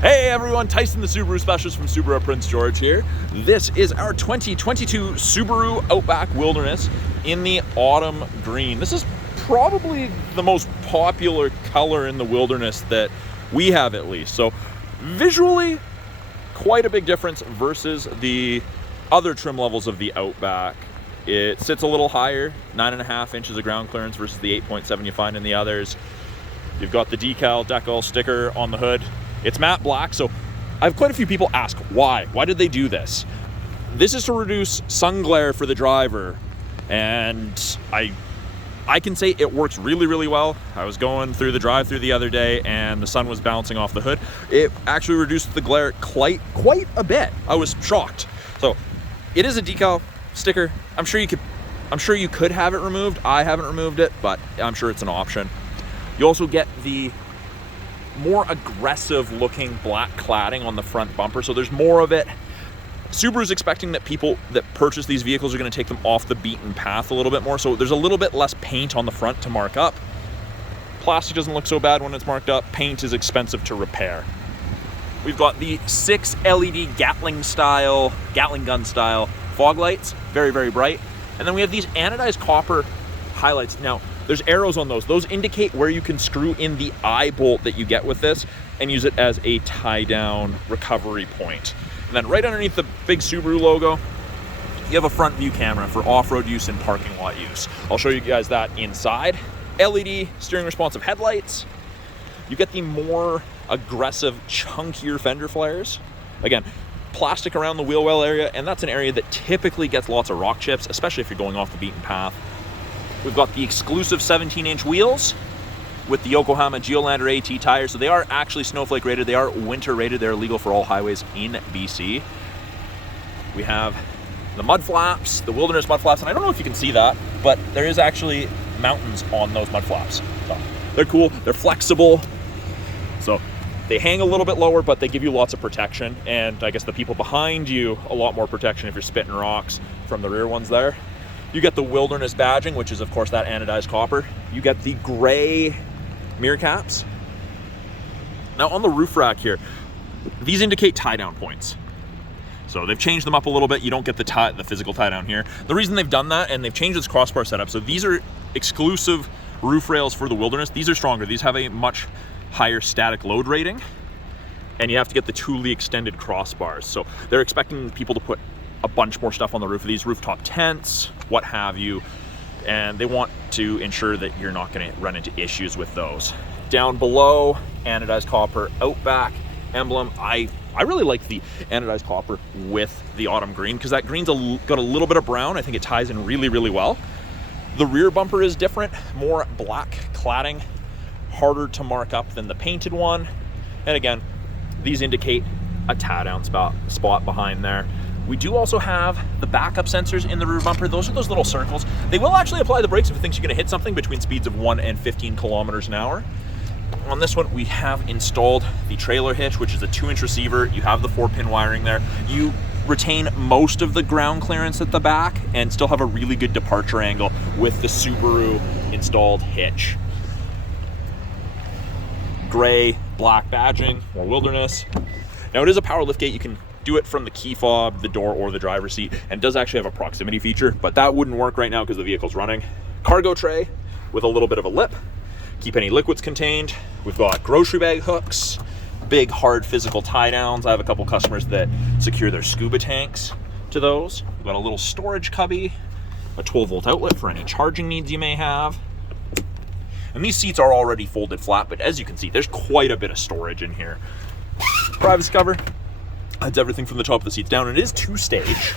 Hey everyone, Tyson the Subaru Specialist from Subaru Prince George here. This is our 2022 Subaru Outback Wilderness in the autumn green. This is probably the most popular color in the wilderness that we have, at least. So visually, quite a big difference versus the other trim levels of the Outback. It sits a little higher, 9.5 inches of ground clearance versus the 8.7 you find in the others. You've got the decal sticker on the hood. It's matte black, so I have quite a few people ask why. Why did they do this? This is to reduce sun glare for the driver, and I can say it works really, really well. I was going through the drive-through the other day, and the sun was bouncing off the hood. It actually reduced the glare quite a bit. I was shocked. So it is a decal sticker. I'm sure you could have it removed. I haven't removed it, but I'm sure it's an option. You also get the more aggressive looking black cladding on the front bumper, so there's more of it. Subaru's expecting that people that purchase these vehicles are going to take them off the beaten path a little bit more, so there's a little bit less paint on the front to mark up. Plastic doesn't look so bad when it's marked up. Paint is expensive to repair. We've got the 6 LED Gatling gun style fog lights, very, very bright. And then we have these anodized copper highlights. Now, there's arrows on those. Those indicate where you can screw in the eye bolt that you get with this and use it as a tie-down recovery point. And then right underneath the big Subaru logo, you have a front view camera for off-road use and parking lot use. I'll show you guys that inside. LED steering responsive headlights. You get the more aggressive, chunkier fender flares. Again, plastic around the wheel well area, and that's an area that typically gets lots of rock chips, especially if you're going off the beaten path. We've got the exclusive 17-inch wheels with the Yokohama Geolander AT tires. So they are actually snowflake rated. They are winter rated. They're legal for all highways in BC. We have the mud flaps, the wilderness mud flaps. And I don't know if you can see that, but there is actually mountains on those mud flaps. So they're cool. They're flexible. So they hang a little bit lower, but they give you lots of protection. And I guess the people behind you, a lot more protection if you're spitting rocks from the rear ones there. You get the wilderness badging, which is of course that anodized copper. You get the gray mirror caps. Now on the roof rack here, these indicate tie down points. So they've changed them up a little bit. You don't get the physical tie down here. The reason they've done that, and they've changed this crossbar setup, so these are exclusive roof rails for the wilderness. These are stronger. These have a much higher static load rating, and you have to get the Thule extended crossbars. So they're expecting people to put a bunch more stuff on the roof of these, rooftop tents, what have you, and they want to ensure that you're not going to run into issues with those. Down below, anodized copper Outback emblem. I really like the anodized copper with the autumn green because that green's got a little bit of brown. I think it ties in really, really well. The rear bumper is different, more black cladding, harder to mark up than the painted one. And again, these indicate a tie-down spot behind there. We do also have the backup sensors in the rear bumper. Those are those little circles. They will actually apply the brakes if it thinks you're going to hit something between speeds of 1 and 15 kilometers an hour. On this one, we have installed the trailer hitch, which is a 2-inch receiver. You have the 4-pin wiring there. You retain most of the ground clearance at the back and still have a really good departure angle with the Subaru installed hitch. Gray, black badging, more wilderness. Now it is a power liftgate. You can do it from the key fob, the door, or the driver's seat, and it does actually have a proximity feature, but that wouldn't work right now because the vehicle's running. Cargo tray with a little bit of a lip. Keep any liquids contained. We've got grocery bag hooks, big hard physical tie downs. I have a couple customers that secure their scuba tanks to those. We've got a little storage cubby, a 12-volt outlet for any charging needs you may have. And these seats are already folded flat, but as you can see, there's quite a bit of storage in here. Privacy cover. That's everything from the top of the seats down. It is 2-stage,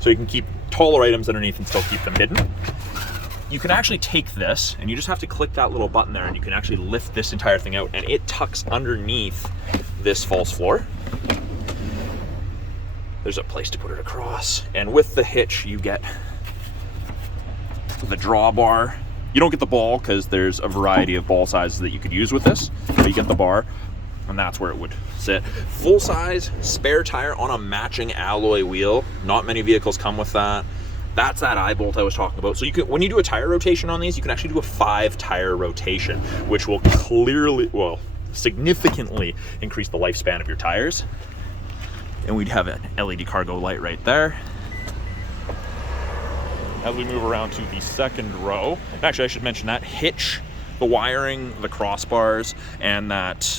so you can keep taller items underneath and still keep them hidden. You can actually take this, and you just have to click that little button there, and you can actually lift this entire thing out, and it tucks underneath this false floor. There's a place to put it across. And with the hitch, you get the drawbar. You don't get the ball because there's a variety of ball sizes that you could use with this, but you get the bar. And that's where it would sit. Full size spare tire on a matching alloy wheel. Not many vehicles come with that. That's that eye bolt I was talking about. So you can, when you do a tire rotation on these, you can actually do a 5-tire rotation, which will clearly, well, significantly increase the lifespan of your tires. And we'd have an LED cargo light right there. As we move around to the second row, actually I should mention that Hitch, the wiring, the crossbars, and that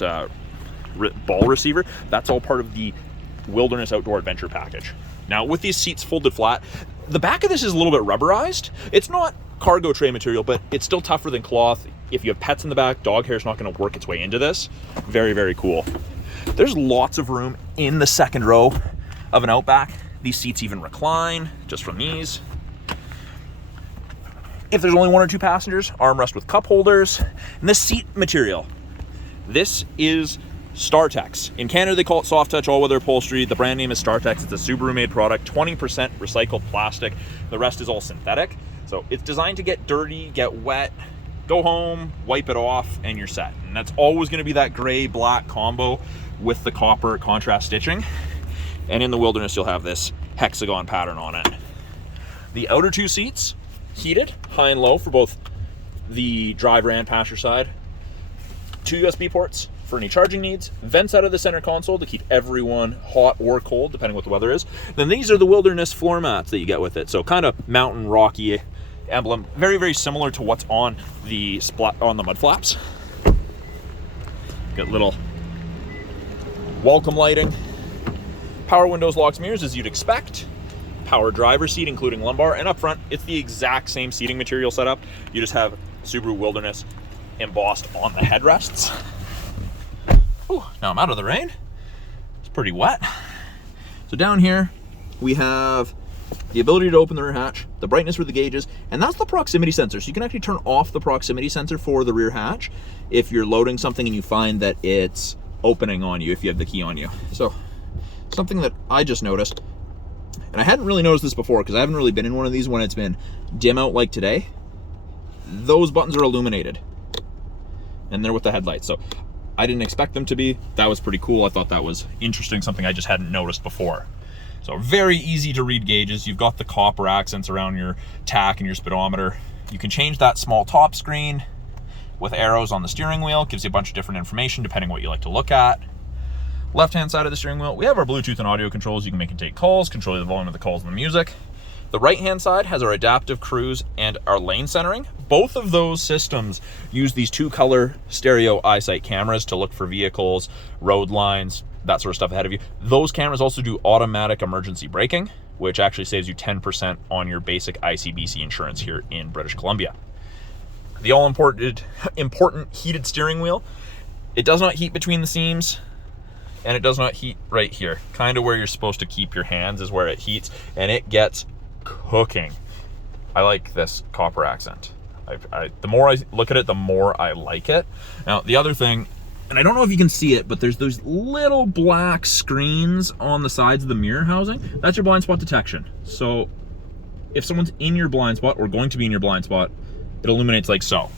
ball receiver, that's all part of the Wilderness Outdoor Adventure package. Now with these seats folded flat, the back of this is a little bit rubberized. It's not cargo tray material, but it's still tougher than cloth. If you have pets in the back, dog hair is not going to work its way into this. Very, very cool. There's lots of room in the second row of an Outback. These seats even recline just from these. If there's only 1 or 2 passengers, armrest with cup holders. And this seat material, this is StarTex. In Canada, they call it Soft Touch All-Weather Upholstery. The brand name is StarTex. It's a Subaru-made product, 20% recycled plastic. The rest is all synthetic. So it's designed to get dirty, get wet, go home, wipe it off, and you're set. And that's always going to be that gray-black combo with the copper contrast stitching. And in the Wilderness, you'll have this hexagon pattern on it. The outer 2 seats, heated, high and low for both the driver and passenger side. 2 USB ports for any charging needs. Vents out of the center console to keep everyone hot or cold, depending what the weather is. Then these are the Wilderness floor mats that you get with it. So kind of mountain rocky emblem, very, very similar to what's on the mud flaps. Got little welcome lighting. Power windows, locks, mirrors, as you'd expect. Power driver seat, including lumbar, and up front, it's the exact same seating material setup. You just have Subaru Wilderness embossed on the headrests. Ooh, now I'm out of the rain. It's pretty wet. So down here, we have the ability to open the rear hatch, the brightness for the gauges, and that's the proximity sensor. So you can actually turn off the proximity sensor for the rear hatch if you're loading something and you find that it's opening on you if you have the key on you. So something that I just noticed, and I hadn't really noticed this before because I haven't really been in one of these when it's been dim out like today. Those buttons are illuminated and they're with the headlights. So I didn't expect them to be. That was pretty cool. I thought that was interesting, something I just hadn't noticed before. So very easy to read gauges. You've got the copper accents around your tach and your speedometer. You can change that small top screen with arrows on the steering wheel. It gives you a bunch of different information depending what you like to look at. Left-hand side of the steering wheel, we have our Bluetooth and audio controls. You can make and take calls, control the volume of the calls and the music. The right-hand side has our adaptive cruise and our lane centering. Both of those systems use these 2-color stereo eyesight cameras to look for vehicles, road lines, that sort of stuff ahead of you. Those cameras also do automatic emergency braking, which actually saves you 10% on your basic ICBC insurance here in British Columbia. The all-important heated steering wheel. It does not heat between the seams, and it does not heat right here. Kind of where you're supposed to keep your hands is where it heats, and it gets cooking. I like this copper accent. The more I look at it, the more I like it. Now, the other thing, and I don't know if you can see it, but there's those little black screens on the sides of the mirror housing. That's your blind spot detection. So if someone's in your blind spot or going to be in your blind spot, it illuminates like so.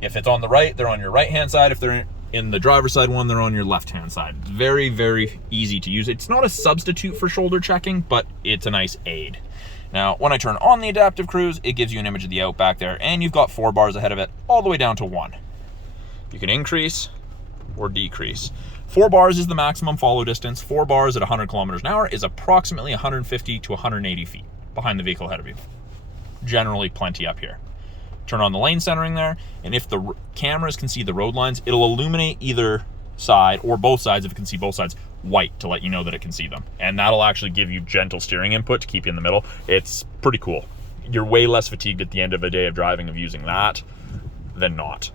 If it's on the right, they're on your right-hand side. If they're in the driver's side one, they're on your left-hand side. It's very, very easy to use. It's not a substitute for shoulder checking, but it's a nice aid. Now, when I turn on the adaptive cruise, it gives you an image of the Outback there, and you've got 4 bars ahead of it, all the way down to 1. You can increase or decrease. 4 bars is the maximum follow distance. 4 bars at 100 kilometers an hour is approximately 150 to 180 feet behind the vehicle ahead of you. Generally plenty up here. Turn on the lane centering there, and if the cameras can see the road lines, it'll illuminate either side or both sides, if it can see both sides, white to let you know that it can see them. And that'll actually give you gentle steering input to keep you in the middle. It's pretty cool. You're way less fatigued at the end of a day of driving of using that than not.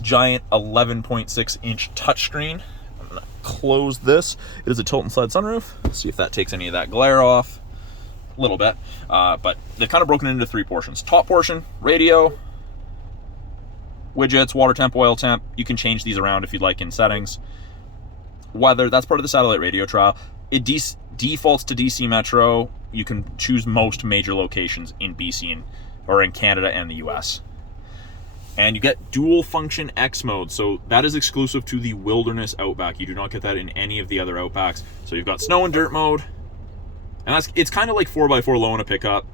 Giant 11.6 inch touchscreen. I'm gonna close this. It is a tilt and slide sunroof. Let's see if that takes any of that glare off. A little bit, but they've kind of broken it into 3 portions. Top portion, radio, widgets, water temp, oil temp. You can change these around if you'd like in settings. Weather, that's part of the satellite radio trial. It defaults to DC Metro. You can choose most major locations in BC or in Canada and the US. And you get dual function X mode. So that is exclusive to the Wilderness Outback. You do not get that in any of the other Outbacks. So you've got snow and dirt mode. And it's kind of like 4x4 low in a pickup.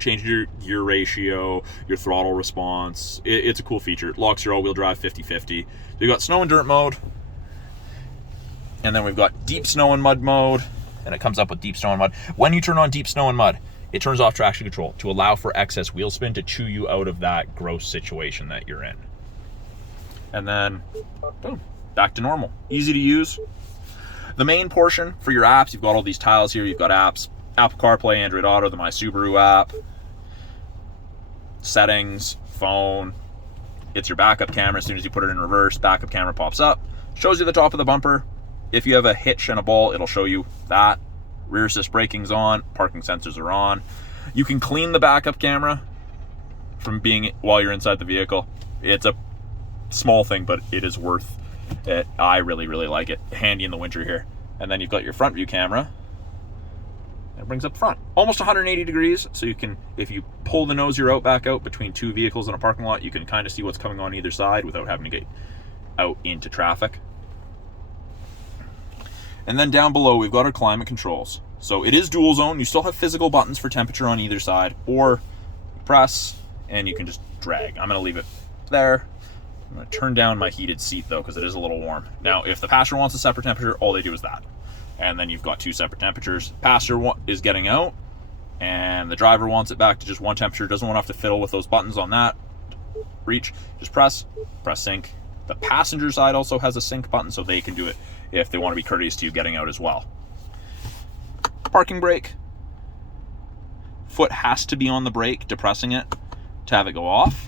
change your gear ratio, your throttle response. It's a cool feature. It locks your all-wheel drive 50-50. We've got snow and dirt mode, and then we've got deep snow and mud mode, and it comes up with deep snow and mud. When you turn on deep snow and mud, it turns off traction control to allow for excess wheel spin to chew you out of that gross situation that you're in. And then, boom, back to normal. Easy to use. The main portion for your apps, you've got all these tiles here. You've got apps, Apple CarPlay, Android Auto, the My Subaru app, settings, phone. It's your backup camera. As soon as you put it in reverse, backup camera pops up, shows you the top of the bumper. If you have a hitch and a ball, it'll show you that. Rear assist braking's on, parking sensors are on. You can clean the backup camera from being while you're inside the vehicle. It's a small thing, but it is worth it. I really, really like it. Handy in the winter here. And then you've got your front view camera. It brings up front almost 180 degrees, so you can, if you pull the nose of your Outback out between two vehicles in a parking lot, you can kind of see what's coming on either side without having to get out into traffic. And then down below we've got our climate controls. So it is dual zone. You still have physical buttons for temperature on either side, or press and you can just drag. I'm going to leave it there. I'm going to turn down my heated seat though, because it is a little warm. Now if the passenger wants a separate temperature, all they do is that. And then you've got two separate temperatures. Passenger is getting out, and the driver wants it back to just one temperature. Doesn't want to have to fiddle with those buttons on that. Reach, just press sync. The passenger side also has a sync button, so they can do it if they want to be courteous to you getting out as well. Parking brake. Foot has to be on the brake, depressing it to have it go off.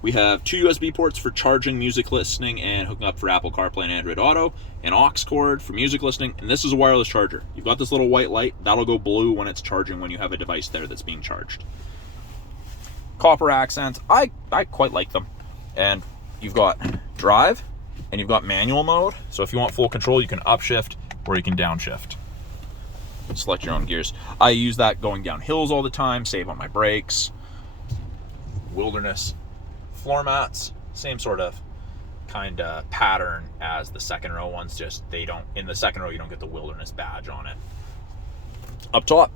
We have two USB ports for charging, music listening, and hooking up for Apple CarPlay and Android Auto. An aux cord for music listening, and this is a wireless charger. You've got this little white light. That'll go blue when it's charging when you have a device there that's being charged. Copper accents. I quite like them. And you've got drive, and you've got manual mode. So if you want full control, you can upshift or you can downshift. Select your own gears. I use that going down hills all the time, save on my brakes. Wilderness. Floor mats, same sort of kind of pattern as the second row ones, just they don't, in the second row you don't get the wilderness badge on it. Up top,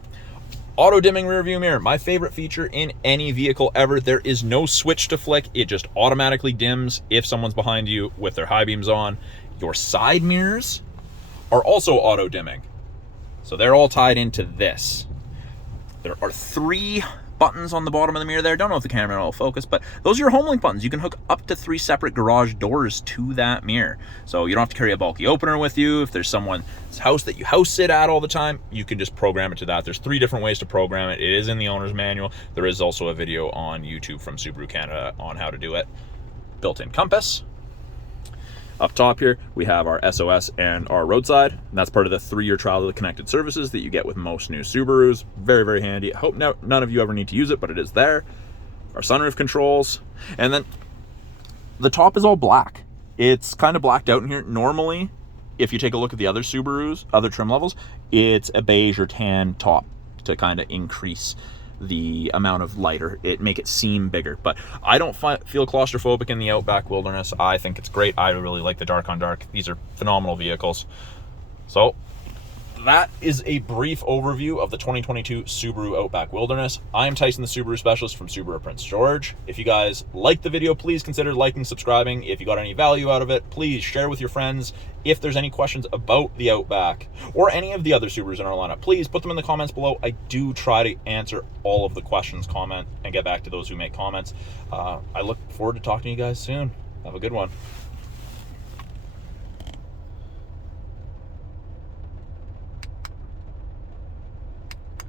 auto dimming rear view mirror, my favorite feature in any vehicle ever. There is no switch to flick, it just automatically dims if someone's behind you with their high beams on. Your side mirrors are also auto dimming, so they're all tied into this. There are three buttons on the bottom of the mirror there. Don't know if the camera will focus, but those are your Homelink buttons. You can hook up to 3 separate garage doors to that mirror. So you don't have to carry a bulky opener with you. If there's someone's house that you house sit at all the time, you can just program it to that. There's 3 different ways to program it. It is in the owner's manual. There is also a video on YouTube from Subaru Canada on how to do it. Built-in compass. Up top here, we have our SOS and our roadside. And that's part of the 3-year trial of the connected services that you get with most new Subarus. Very, very handy. I hope none of you ever need to use it, but it is there. Our sunroof controls. And then the top is all black. It's kind of blacked out in here. Normally, if you take a look at the other Subarus, other trim levels, it's a beige or tan top to kind of increase the amount of lighter, make it seem bigger. But I don't feel claustrophobic in the Outback Wilderness. I think it's great. I really like the dark on dark. These are phenomenal vehicles. So that is a brief overview of the 2022 Subaru Outback Wilderness. I'm Tyson, the Subaru specialist from Subaru Prince George. If you guys liked the video, please consider liking, subscribing. If you got any value out of it, please share with your friends. If there's any questions about the Outback or any of the other Subarus in our lineup, please put them in the comments below. I do try to answer all of the questions, comment, and get back to those who make comments. I look forward to talking to you guys soon. Have a good one.